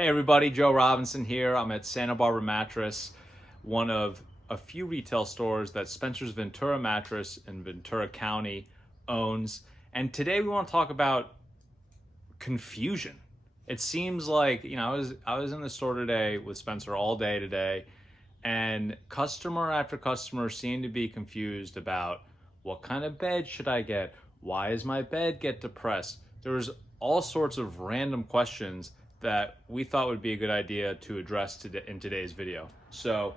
Hey everybody, Joe Robinson here. I'm at Santa Barbara Mattress, one of a few retail stores that Spencer's Ventura Mattress in Ventura County owns. And today we want to talk about confusion. It seems like, I was in the store today with Spencer all day today, and customer after customer seemed to be confused about what kind of bed should I get? Why does my bed get depressed? There was all sorts of random questions that we thought would be a good idea to address in today's video. So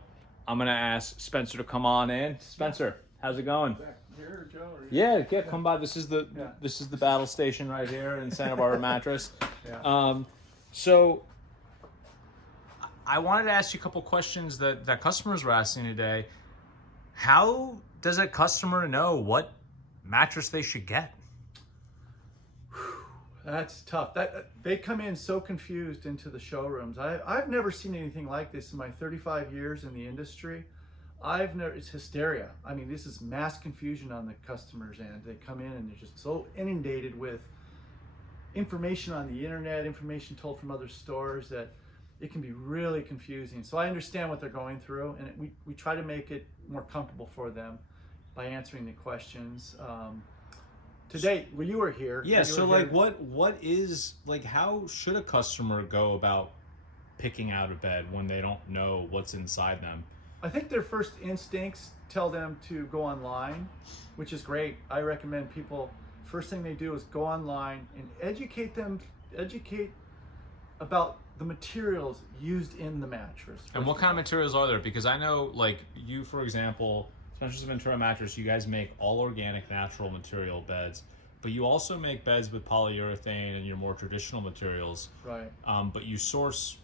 I'm gonna ask Spencer to come on in. Spencer, how's it going? Back here, Joe? Yeah, come by. This is the battle station right here in Santa Barbara Mattress. So I wanted to ask you a couple questions that customers were asking today. How does a customer know what mattress they should get? That's tough. They come in so confused into the showrooms. I've never seen anything like this in my 35 years in the industry. It's hysteria. I mean, this is mass confusion on the customer's end. They come in and they're just so inundated with information on the internet, information told from other stores, that it can be really confusing. So I understand what they're going through, and we try to make it more comfortable for them by answering the questions. Today, well, you were here. Yeah, so like how should a customer go about picking out a bed when they don't know what's inside them? I think their first instincts tell them to go online, which is great. I recommend people, first thing they do is go online and educate about the materials used in the mattress. And what kind of materials are there? Because I know, like you, for example, Spencer's Ventura Mattress, you guys make all organic, natural material beds, but you also make beds with polyurethane and your more traditional materials. Right. But you source,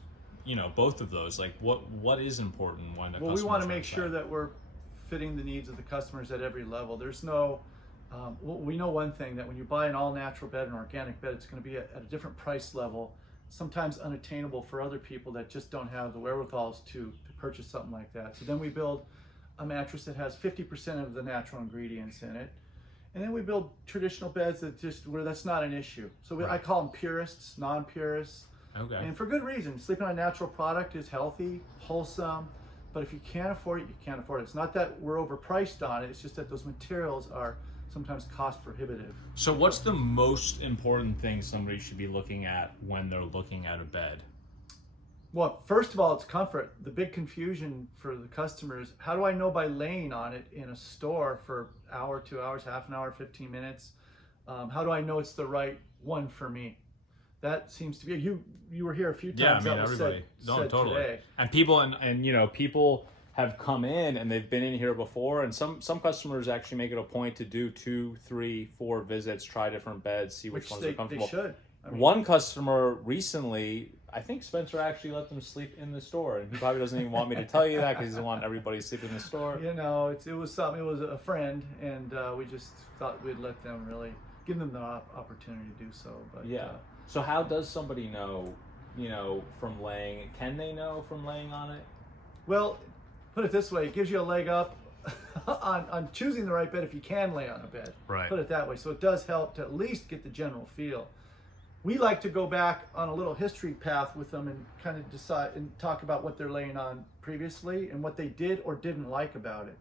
both of those. Like, what is important when a customer? Well, we want to make sure that we're fitting the needs of the customers at every level. There's no, we know one thing, that when you buy an all-natural bed, an organic bed, it's going to be at a different price level, sometimes unattainable for other people that just don't have the wherewithals to purchase something like that. So then we build a mattress that has 50% of the natural ingredients in it. And then we build traditional beds where that's not an issue. So Right. I call them purists, non-purists. Okay. And for good reason. Sleeping on a natural product is healthy, wholesome, but if you can't afford it, you can't afford it. It's not that we're overpriced on it, it's just that those materials are sometimes cost prohibitive. So what's the most important thing somebody should be looking at when they're looking at a bed? Well, first of all, it's comfort. The big confusion for the customers, how do I know by laying on it in a store for an hour, 2 hours, half an hour, 15 minutes? How do I know it's the right one for me? That seems to be, you were here a few times. Yeah, I mean, that was everybody. said Totally. Today. And people, and people have come in and they've been in here before, and some customers actually make it a point to do 2, 3, 4 visits, try different beds, see which ones are comfortable. They should. I mean, one customer recently, I think Spencer actually let them sleep in the store, and he probably doesn't even want me to tell you that because he doesn't want everybody to sleep in the store. It was something. It was a friend, and we just thought we'd let them really give them the opportunity to do so. But yeah. So how does somebody know, from laying? Can they know from laying on it? Well, put it this way: it gives you a leg up on choosing the right bed if you can lay on a bed. Right. Put it that way. So it does help to at least get the general feel. We like to go back on a little history path with them and kind of decide and talk about what they're laying on previously and what they did or didn't like about it.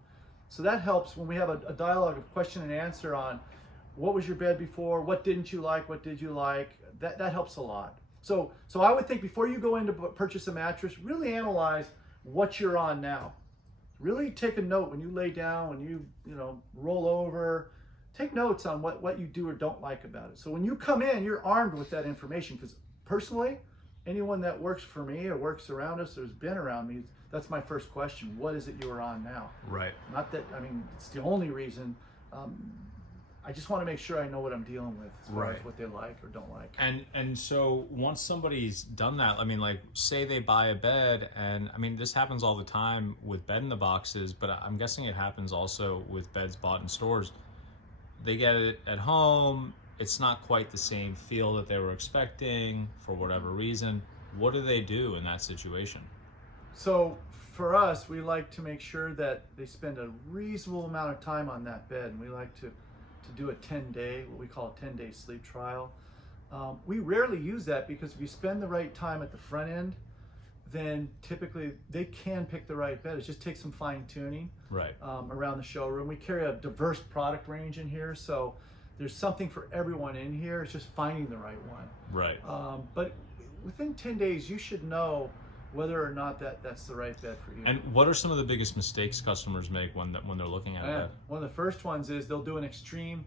So that helps when we have a dialogue of question and answer on what was your bed before, what didn't you like, what did you like. That helps a lot. So I would think before you go in to purchase a mattress, really analyze what you're on now. Really take a note when you lay down, when you roll over. Take notes on what you do or don't like about it. So when you come in, you're armed with that information, because personally, anyone that works for me or works around us or has been around me, that's my first question. What is it you are on now? Right. Not that, it's the only reason. I just want to make sure I know what I'm dealing with as far as what they like or don't like. And so once somebody's done that, say they buy a bed, and this happens all the time with bed in the boxes, but I'm guessing it happens also with beds bought in stores. They get it at home, it's not quite the same feel that they were expecting for whatever reason. What do they do in that situation? So for us, we like to make sure that they spend a reasonable amount of time on that bed, and we like to do a 10-day, what we call a 10-day sleep trial. We rarely use that because if you spend the right time at the front end, then typically they can pick the right bed. It just takes some fine tuning Right. Around the showroom. We carry a diverse product range in here, so there's something for everyone in here. It's just finding the right one. Right. But within 10 days, you should know whether or not that's the right bed for you. And what are some of the biggest mistakes customers make when they're looking at it? One of the first ones is they'll do an extreme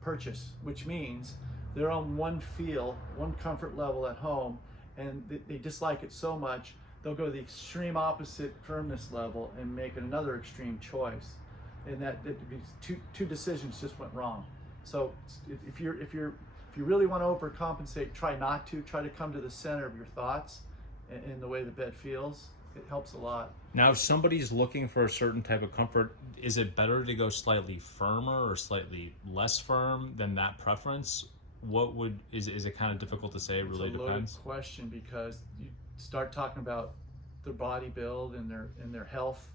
purchase, which means they're on one feel, one comfort level at home, and they dislike it so much, they'll go to the extreme opposite firmness level and make another extreme choice. And that two decisions just went wrong. So if you really want to overcompensate, try not to. Try to come to the center of your thoughts and the way the bed feels. It helps a lot. Now, if somebody's looking for a certain type of comfort, is it better to go slightly firmer or slightly less firm than that preference? Is it kind of difficult to say? It really depends. It's a loaded question because you start talking about their body build and their health,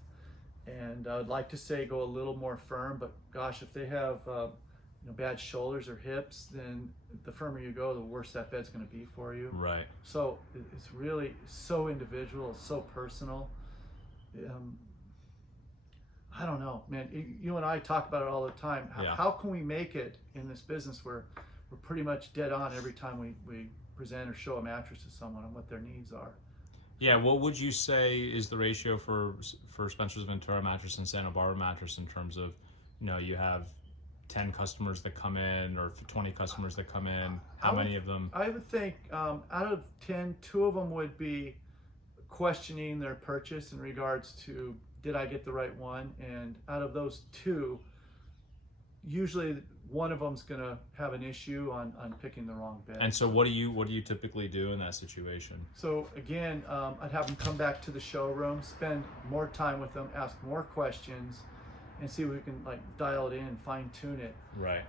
and I'd like to say go a little more firm, but gosh, if they have bad shoulders or hips, then the firmer you go, the worse that bed's going to be for you. Right. So it's really so individual, so personal. I don't know, man. You and I talk about it all the time. Yeah. How can we make it in this business where we're pretty much dead on every time we present or show a mattress to someone on what their needs are? Yeah, what would you say is the ratio for Spencer's Ventura Mattress and Santa Barbara Mattress in terms of, you have 10 customers that come in or 20 customers that come in? How many of them? I would think out of 10, 2 of them would be questioning their purchase in regards to, did I get the right one? And out of those 2, usually one of them's going to have an issue on picking the wrong bed. And so what do you typically do in that situation? So again, I'd have them come back to the showroom, spend more time with them, ask more questions, and see if we can dial it in, fine tune it. Right.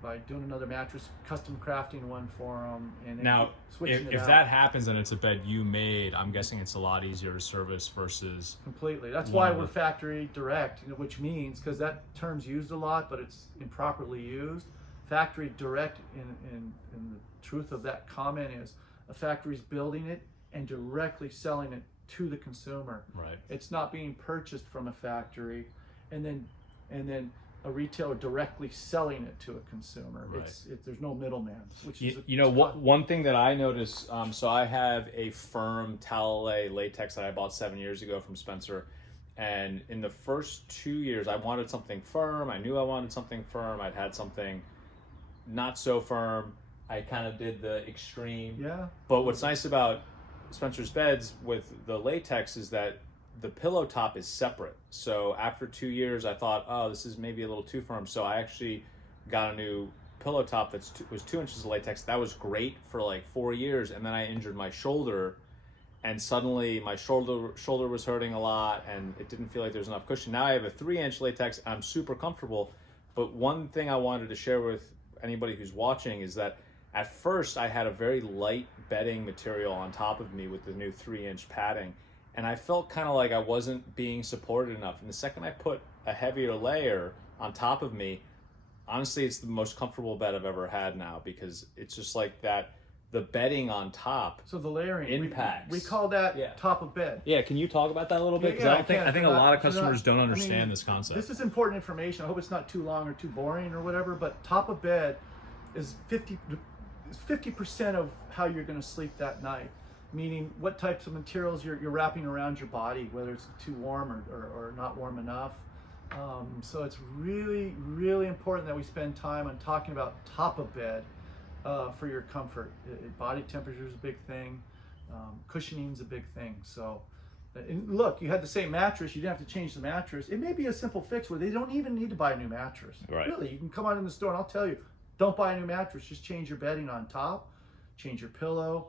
By doing another mattress, custom crafting one for them, and now switching it if out. that happens and it's a bed you made, I'm guessing it's a lot easier to service versus completely. That's why we're factory direct, which means, because that term's used a lot, but it's improperly used. Factory direct, in the truth of that comment, is a factory's building it and directly selling it to the consumer. Right. It's not being purchased from a factory and then a retailer directly selling it to a consumer. Right. There's no middleman. Which is one thing that I noticed. So I have a firm Talalay latex that I bought 7 years ago from Spencer, and in the first 2 years, I wanted something firm. I knew I wanted something firm. I'd had something not so firm. I kind of did the extreme. Yeah. But what's nice about Spencer's beds with the latex is that the pillow top is separate. So after 2 years, I thought, oh, this is maybe a little too firm. So I actually got a new pillow top that was 2 inches of latex. That was great for 4 years. And then I injured my shoulder, and suddenly my shoulder was hurting a lot, and it didn't feel like there was enough cushion. Now I have a 3-inch latex. I'm super comfortable. But one thing I wanted to share with anybody who's watching is that at first I had a very light bedding material on top of me with the new 3-inch padding. And I felt kind of like I wasn't being supported enough. And the second I put a heavier layer on top of me, honestly, it's the most comfortable bed I've ever had now, because it's just like that, the bedding on top. So the layering impacts. We call that top of bed. Yeah, can you talk about that a little bit? Because I think a lot of customers don't understand this concept. This is important information. I hope it's not too long or too boring or whatever, but top of bed is 50% of how you're going to sleep that night. Meaning what types of materials you're wrapping around your body, whether it's too warm or not warm enough. So it's really, really important that we spend time on talking about top of bed for your comfort. Body temperature is a big thing. Cushioning is a big thing. So, and look, you had the same mattress. You didn't have to change the mattress. It may be a simple fix where they don't even need to buy a new mattress. Right. Really, you can come out in the store and I'll tell you, don't buy a new mattress. Just change your bedding on top, change your pillow.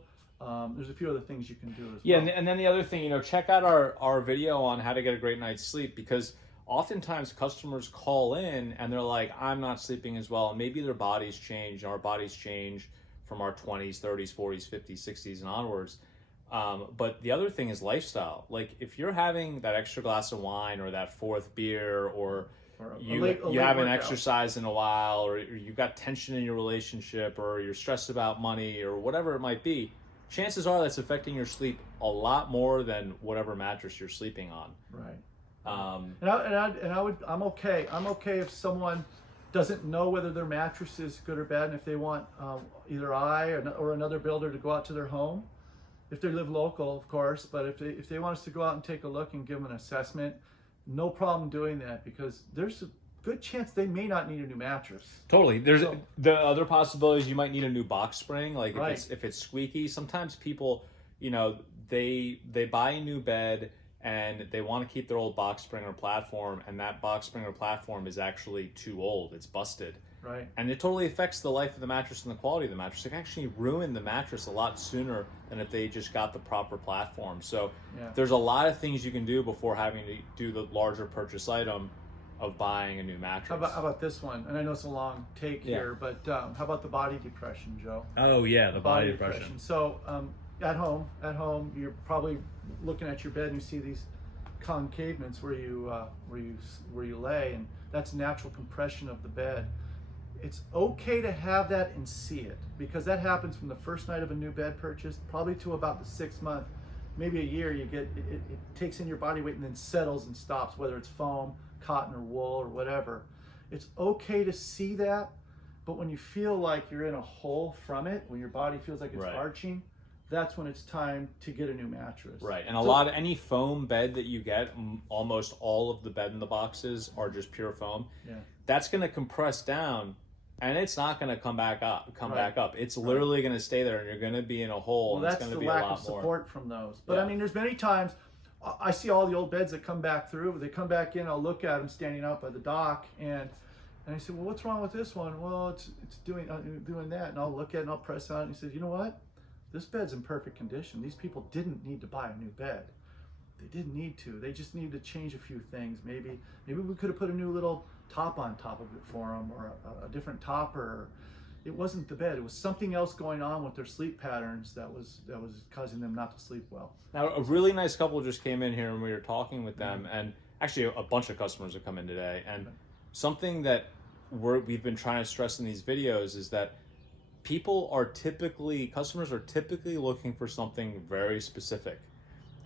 There's a few other things you can do as well. Yeah, and then the other thing, check out our video on how to get a great night's sleep, because oftentimes customers call in and they're like, I'm not sleeping as well. And maybe their bodies change. Our bodies change from our 20s, 30s, 40s, 50s, 60s, and onwards. But the other thing is lifestyle. Like if you're having that extra glass of wine or that 4th beer, or or a you late haven't workout. exercised in a while, or you've got tension in your relationship, or you're stressed about money, or whatever it might be, chances are that's affecting your sleep a lot more than whatever mattress you're sleeping on. Right. I'm okay. I'm okay if someone doesn't know whether their mattress is good or bad, and if they want either I or another builder to go out to their home, if they live local, of course. But if they want us to go out and take a look and give them an assessment, no problem doing that, because there's a good chance they may not need a new mattress. Totally. There's the other possibilities. You might need a new box spring. Like Right. if it's squeaky, sometimes people, they buy a new bed and they want to keep their old box spring or platform, and that box spring or platform is actually too old. It's busted. Right. And it totally affects the life of the mattress and the quality of the mattress. It can actually ruin the mattress a lot sooner than if they just got the proper platform. So there's a lot of things you can do before having to do the larger purchase item of buying a new mattress. How about this one? And I know it's a long take here, but how about the body depression, Joe? Oh yeah, the Body depression. So at home, you're probably looking at your bed and you see these concavements where you lay, and that's natural compression of the bed. It's okay to have that and see it, because that happens from the first night of a new bed purchase, probably to about the 6th month, maybe a year. You get it takes in your body weight and then settles and stops, whether it's foam, cotton, or wool, or whatever. It's okay to see that, but when you feel like you're in a hole from it, when your body feels like it's arching, that's when it's time to get a new mattress. Right, and a lot of any foam bed that you get, almost all of the bed in the boxes are just pure foam. Yeah. That's going to compress down, and it's not going to come back up. It's literally going to stay there, and you're going to be in a hole. Well, and that's it's going the to be lack a lot of support more from those. But I mean, there's many times I see all the old beds that come back through. They come back in. I'll look at them standing out by the dock, and I say, well, what's wrong with this one? Well, it's doing that, and I'll look at it and I'll press on it. And he says, you know what? This bed's in perfect condition. These people didn't need to buy a new bed. They didn't need to. They just needed to change a few things. Maybe we could have put a new little top on top of it for them, or a different topper. It wasn't the bed. It was something else going on with their sleep patterns that was causing them not to sleep well. Now, a really nice couple just came in here and we were talking with them, and actually a bunch of customers have come in today. And something that we've been trying to stress in these videos is that customers are typically looking for something very specific.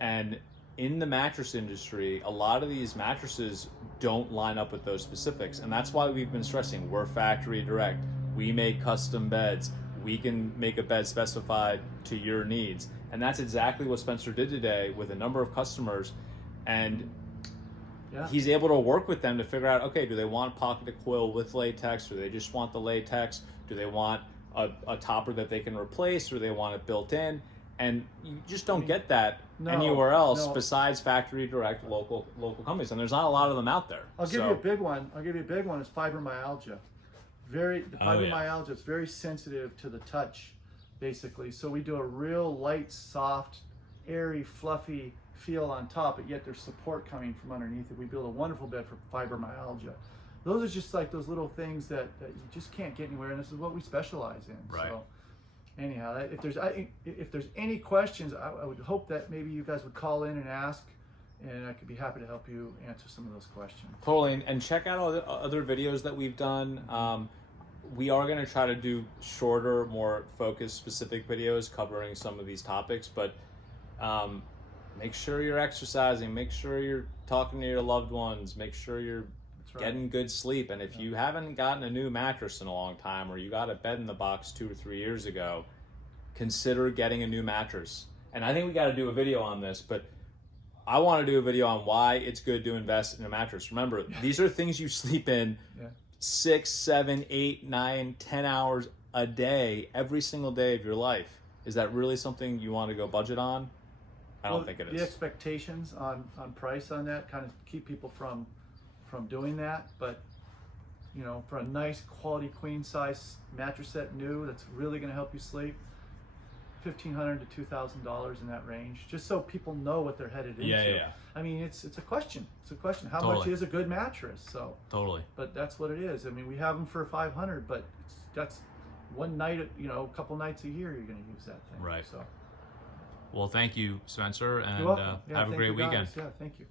And in the mattress industry, a lot of these mattresses don't line up with those specifics. And that's why we've been stressing we're factory direct. We make custom beds. We can make a bed specified to your needs. And that's exactly what Spencer did today with a number of customers. And he's able to work with them to figure out, okay, do they want pocketed coil with latex? Or do they just want the latex? Do they want a topper that they can replace, or they want it built in? And you just don't get that anywhere else besides factory direct local companies. And there's not a lot of them out there. I'll give you a big one. Is fibromyalgia. Fibromyalgia is very sensitive to the touch, basically. So we do a real light, soft, airy, fluffy feel on top, but yet there's support coming from underneath it. We build a wonderful bed for fibromyalgia. Those are just like those little things that you just can't get anywhere, and this is what we specialize in. Right. So anyhow, if there's any questions, I would hope that maybe you guys would call in and ask, and I could be happy to help you answer some of those questions. Totally, and check out all the other videos that we've done. We are going to try to do shorter, more focused, specific videos covering some of these topics, but make sure you're exercising, make sure you're talking to your loved ones, make sure you're getting good sleep. And if you haven't gotten a new mattress in a long time, or you got a bed in the box 2 or 3 years ago, consider getting a new mattress. And I think we got to do a video on this, but I want to do a video on why it's good to invest in a mattress. Remember, these are things you sleep in 6, 7, 8, 9, 10 hours a day, every single day of your life. Is that really something you want to go budget on? I don't think it is. The expectations on price on that kind of keep people from doing that, but for a nice quality queen size mattress set new that's really going to help you sleep, $1,500 to $2,000 in that range, just so people know what they're headed into. I mean, it's a question. How much is a good mattress? So but that's what it is. I mean, we have them for $500, but that's one night, a couple nights a year you're going to use that thing. Right. So well, thank you, Spencer, and you're welcome. have a great weekend. Yeah, thank you.